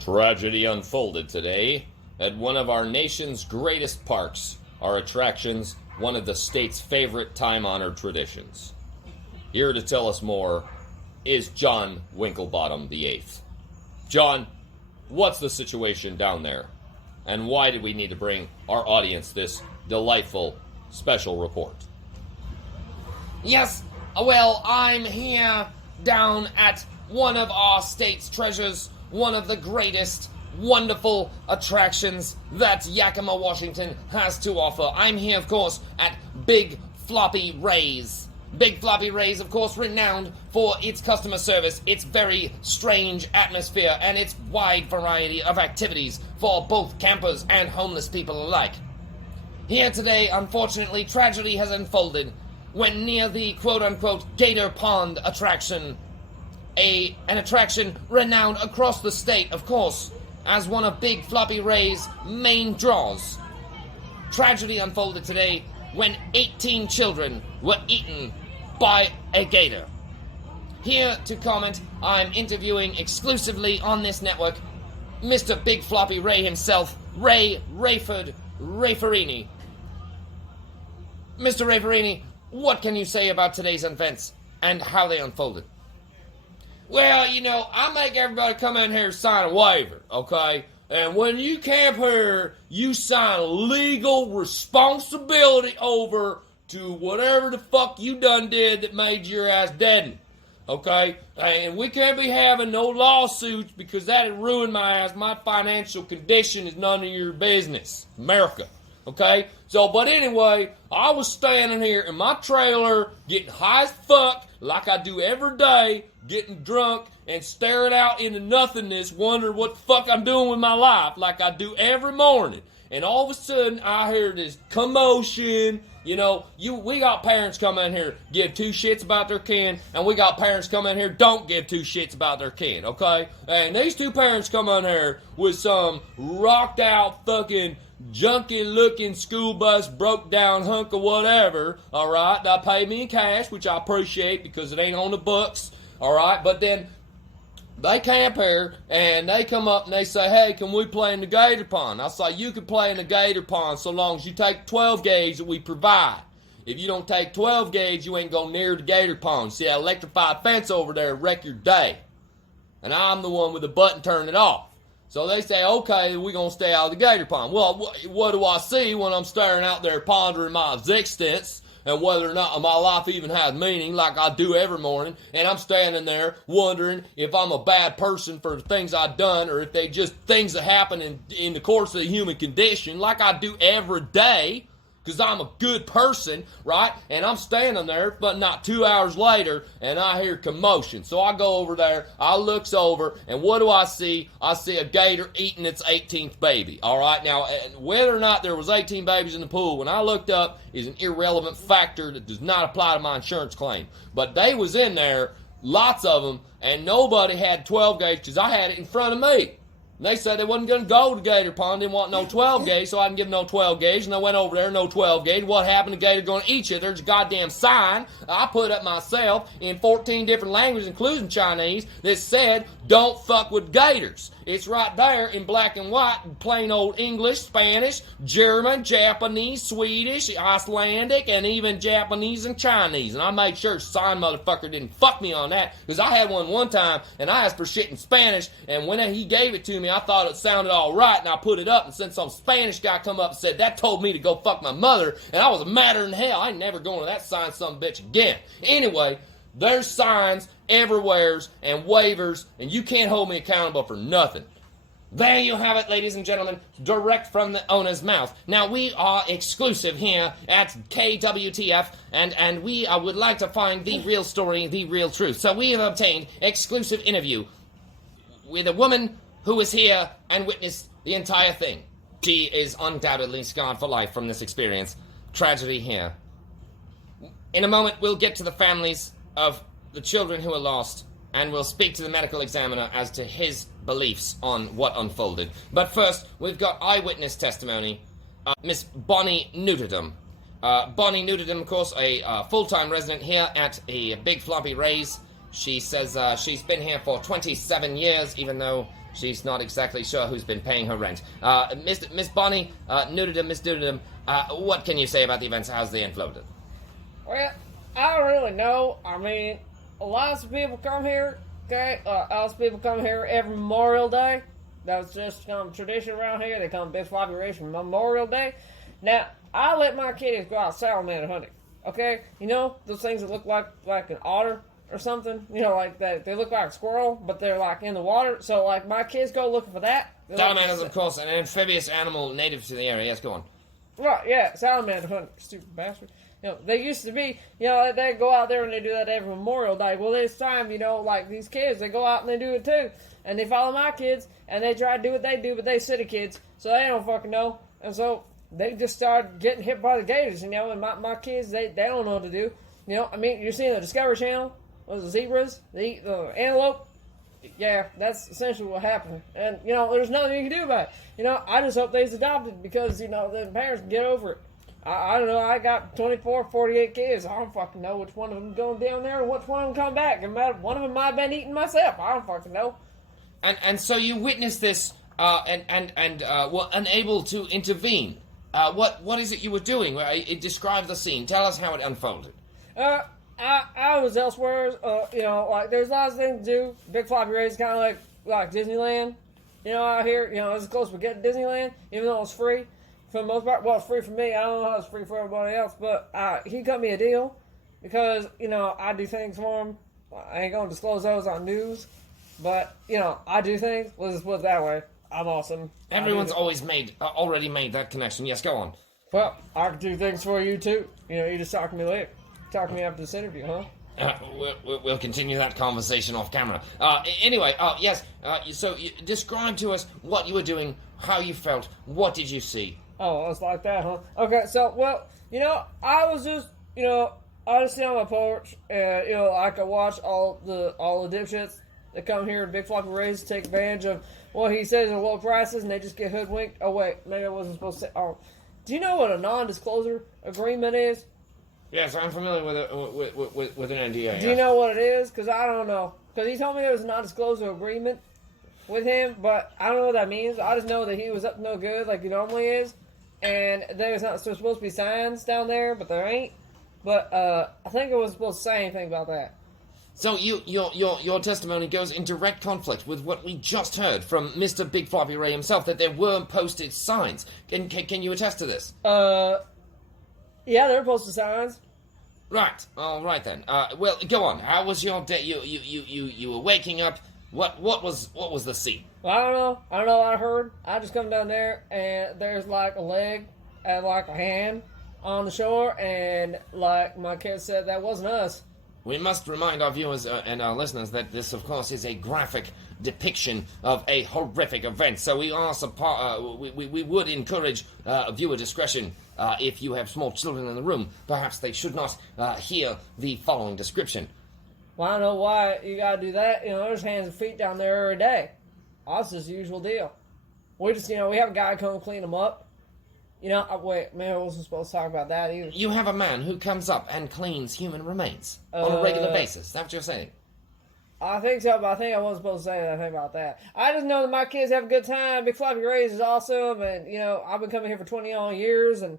Tragedy unfolded today at one of our nation's greatest parks, our attractions, one of the state's favorite time-honored traditions. Here to tell us more is John Winklebottom VIII. John, what's the situation down there? And why did we need to bring our audience this delightful special report? Yes, well, I'm here down at one of our state's treasures, one of the greatest, wonderful attractions that Yakima, Washington has to offer. I'm here, of course, at Big Floppy Ray's. Big Floppy Ray's, of course, renowned for its customer service, its very strange atmosphere, and its wide variety of activities for both campers and homeless people alike. Here today, unfortunately, tragedy has unfolded when near the quote-unquote Gator Pond attraction, an attraction renowned across the state, of course, as one of Big Floppy Ray's main draws. Tragedy unfolded today when 18 children were eaten by a gator. Here to comment, I'm interviewing exclusively on this network Mr. Big Floppy Ray himself, Ray Rayford Rayfarini. Mr. Rayfarini, what can you say about today's events and how they unfolded? Well, I make everybody come in here and sign a waiver, okay? And when you camp here, you sign legal responsibility over to whatever the fuck you done did that made your ass dead, okay? And we can't be having no lawsuits because that'd ruin my ass. My financial condition is none of your business. America, okay? So, but anyway, I was standing here in my trailer getting high as fuck like I do every day, getting drunk and staring out into nothingness, wondering what the fuck I'm doing with my life like I do every morning. And all of a sudden, I hear this commotion. We got parents come in here, give two shits about their kid, and we got parents come in here, don't give two shits about their kid, okay? And these two parents come in here with some rocked out fucking junky-looking school bus broke down hunk of whatever, all right? They pay me in cash, which I appreciate because it ain't on the books, all right? But then they camp here, and they come up and they say, hey, can we play in the gator pond? I say, you can play in the gator pond so long as you take 12 gauge that we provide. If you don't take 12 gauge, you ain't going near the gator pond. See that electrified fence over there wreck your day. And I'm the one with the button turning it off. So they say, okay, we're going to stay out of the gator pond. Well, what do I see when I'm staring out there pondering my existence and whether or not my life even has meaning like I do every morning, and I'm standing there wondering if I'm a bad person for the things I've done or if they just things that happen in the course of the human condition like I do every day, because I'm a good person, right? And I'm standing there, but not 2 hours later, and I hear commotion. So I go over there, I looks over, and what do I see? I see a gator eating its 18th baby, all right? Now, whether or not there was 18 babies in the pool, when I looked up, is an irrelevant factor that does not apply to my insurance claim. But they was in there, lots of them, and nobody had 12 gauge because I had it in front of me. And they said they wasn't going to go to Gator Pond, didn't want no 12 gauge, so I didn't give them no 12 gauge. And I went over there, no 12 gauge. What happened? The gator going to eat you. There's a goddamn sign I put up myself in 14 different languages, including Chinese, that said, don't fuck with gators. It's right there in black and white, plain old English, Spanish, German, Japanese, Swedish, Icelandic, and even Japanese and Chinese. And I made sure sign motherfucker didn't fuck me on that, because I had one time, and I asked for shit in Spanish, and when he gave it to me, I thought it sounded all right, and I put it up, and then some Spanish guy come up and said, that told me to go fuck my mother, and I was madder than hell. I ain't never going to that sign some bitch again. Anyway, there's signs everywhere and waivers, and you can't hold me accountable for nothing. There you have it, ladies and gentlemen, direct from the owner's mouth. Now, we are exclusive here at KWTF, and we would like to find the real story, the real truth. So we have obtained exclusive interview with a woman who was here and witnessed the entire thing. She is undoubtedly scarred for life from this experience. Tragedy here. In a moment, we'll get to the families of the children who are lost, and we'll speak to the medical examiner as to his beliefs on what unfolded. But first, we've got eyewitness testimony. Miss Bonnie Newterdom. Bonnie Newterdom, of course, a full-time resident here at a Big Floppy Ray's. She says she's been here for 27 years, even though She's not exactly sure who's been paying her rent. Miss Bonnie, Nudidum, Miss Nudidum, what can you say about the events? How's they unfolded? Well, I don't really know. I mean, lots of people come here, okay? Lots of people come here every Memorial Day. That's just tradition around here. They come Big Floppy Race for Memorial Day. Now, I let my kids go out salamander hunting, okay? You know, those things that look like an otter or something? You know, like that. They look like a squirrel, but they're like in the water. So, like, my kids go looking for that. Salamanders, of course, an amphibious animal native to the area. Yes, go on. Right, yeah, salamander hunting, stupid bastard. You know, they used to be, you know, they go out there and they do that every Memorial Day. Well, this time, you know, like these kids, they go out and they do it too. And they follow my kids, and they try to do what they do, but they city kids, so they don't fucking know. And so they just started getting hit by the gators, you know, and my kids, they don't know what to do. You know, I mean, you're seeing the Discovery Channel, the zebras, the antelope. Yeah, that's essentially what happened. And, you know, there's nothing you can do about it. You know, I just hope they's adopted because, you know, the parents can get over it. I don't know, I got 24, 48 kids. I don't fucking know which one of them going down there and which one of them come back. And one of them might have been eating myself. I don't fucking know. And so you witnessed this and were unable to intervene. What is it you were doing? Describe the scene. Tell us how it unfolded. I was elsewhere. You know, like there's lots of things to do. Big Floppy Race is kind of like Disneyland. You know, out here, you know, it's as close as we get to Disneyland, even though it's free for the most part. Well, it's free for me. I don't know how it's free for everybody else, but he cut me a deal because, you know, I do things for him. I ain't gonna disclose those on news, but you know, I do things. Let's just put it that way. I'm awesome. Everyone's already made that connection. Yes, go on. Well, I can do things for you too. You know, you just talk to me later. Talk to me after this interview, huh? We'll continue that conversation off camera. Anyway, yes. So describe to us what you were doing, how you felt, what did you see? Oh, it's like that, huh? Okay, so, well, you know, I was just, you know, I just sit on my porch, and, you know, I could watch all the dipshits that come here to Big Floppy Race to take advantage of what he says are low prices, and they just get hoodwinked. Oh, wait, maybe I wasn't supposed to say, oh. Do you know what a non-disclosure agreement is? Yes, I'm familiar with an NDA. Do you know what it is? Because I don't know. Because he told me there was a non-disclosure agreement with him, but I don't know what that means. I just know that he was up to no good like he normally is, and there's not supposed to be signs down there, but there ain't. But I think it was supposed to say anything about that. So your testimony goes in direct conflict with what we just heard from Mr. Big Floppy Ray himself, that there were posted signs. Can you attest to this? Yeah, there were posted signs. Right. All right then. Well, go on. How was your day? You were waking up. What was the scene? Well, I don't know what I heard. I just come down there and there's like a leg and like a hand on the shore, and like my kid said, that wasn't us. We must remind our viewers and our listeners that this, of course, is a graphic depiction of a horrific event. So we are we would encourage viewer discretion. If you have small children in the room, perhaps they should not hear the following description. Well, I don't know why you gotta do that. You know, there's hands and feet down there every day. That's just the usual deal. We just, you know, we have a guy come clean them up. You know, wait, maybe I wasn't supposed to talk about that either. You have a man who comes up and cleans human remains on a regular basis. Is that what you're saying? I think so, but I think I wasn't supposed to say anything about that. I just know that my kids have a good time. Big Floppy Race is awesome, and, you know, I've been coming here for 20 long years, and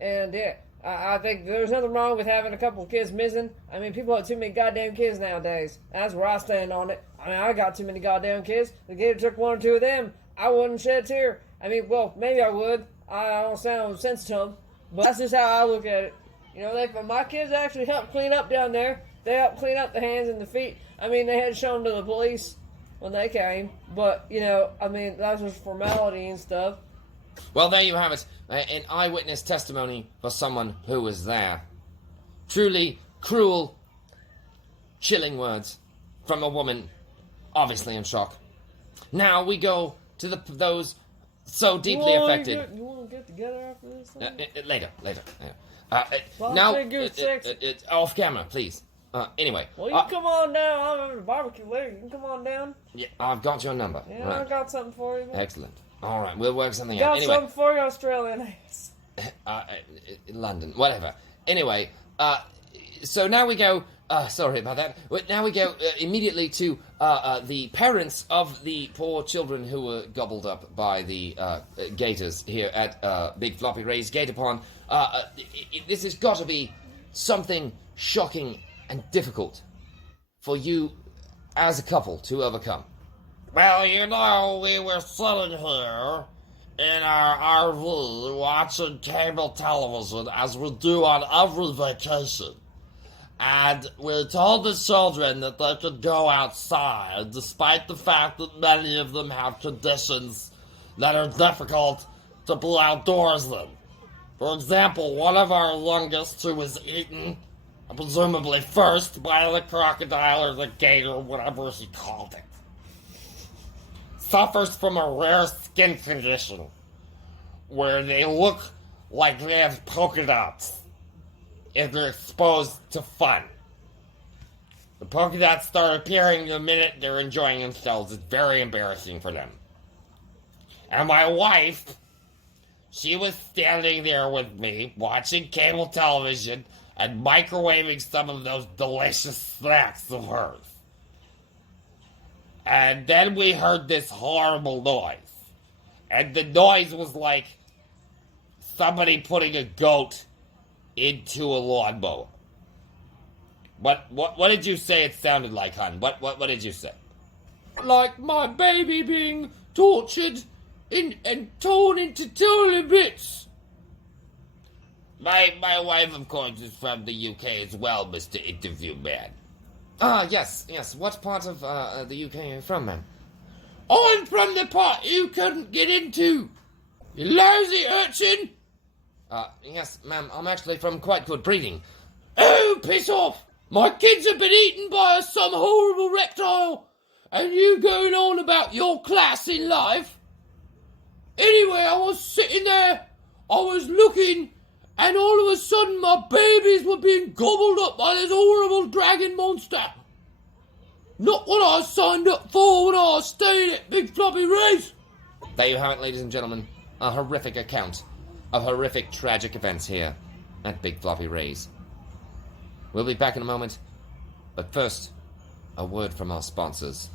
yeah. I think there's nothing wrong with having a couple of kids missing. I mean, people have too many goddamn kids nowadays. That's where I stand on it. I mean, I got too many goddamn kids. The gator took one or two of them. I wouldn't shed a tear. I mean, well, maybe I would. I don't sound sensitive, but that's just how I look at it. You know, my kids actually helped clean up down there. They helped clean up the hands and the feet. I mean, they had shown to the police when they came, but, you know, I mean, that was formality and stuff. Well, there you have it, an eyewitness testimony for someone who was there. Truly cruel, chilling words from a woman, obviously in shock. Now we go to those so deeply affected. You want to get together after this thing? Later. Well, Now, sex. off camera, please. Anyway. Well, you can come on down. I'm having a barbecue later. You can come on down. Yeah, I've got your number. Yeah, right. I got something for you. Man. Excellent. All right, we'll work something Got out. Anyway, something for you, Australian ass. London, whatever. Anyway, so now we go Sorry about that. Now we go immediately to the parents of the poor children who were gobbled up by the gators here at Big Floppy Ray's Gator Pond. This has got to be something shocking and difficult for you as a couple to overcome. Well, we were sitting here in our RV watching cable television as we do on every vacation. And we told the children that they could go outside, despite the fact that many of them have conditions that are difficult to be outdoors in. For example, one of our youngest, who was eaten, presumably first, by the crocodile or the gator, whatever she called it, suffers from a rare skin condition where they look like they have polka dots if they're exposed to fun. The polka dots start appearing the minute they're enjoying themselves. It's very embarrassing for them. And my wife, she was standing there with me, watching cable television and microwaving some of those delicious snacks of hers. And then we heard this horrible noise. And the noise was like somebody putting a goat into a lawnmower. What did you say it sounded like, hon? What did you say? Like my baby being tortured and torn into tiny bits. My wife, of course, is from the UK as well, Mr. Interview Man. Yes. What part of the UK are you from, man? I'm from the part you couldn't get into, you lousy urchin. Yes, ma'am, I'm actually from quite good breeding. Oh, piss off! My kids have been eaten by some horrible reptile, and you going on about your class in life? Anyway, I was sitting there, I was looking, and all of a sudden my babies were being gobbled up by this horrible dragon monster. Not what I signed up for when I stayed at Big Floppy Ray's. There you have it, ladies and gentlemen. A horrific account of horrific tragic events here at Big Floppy Ray's. We'll be back in a moment, but first, a word from our sponsors.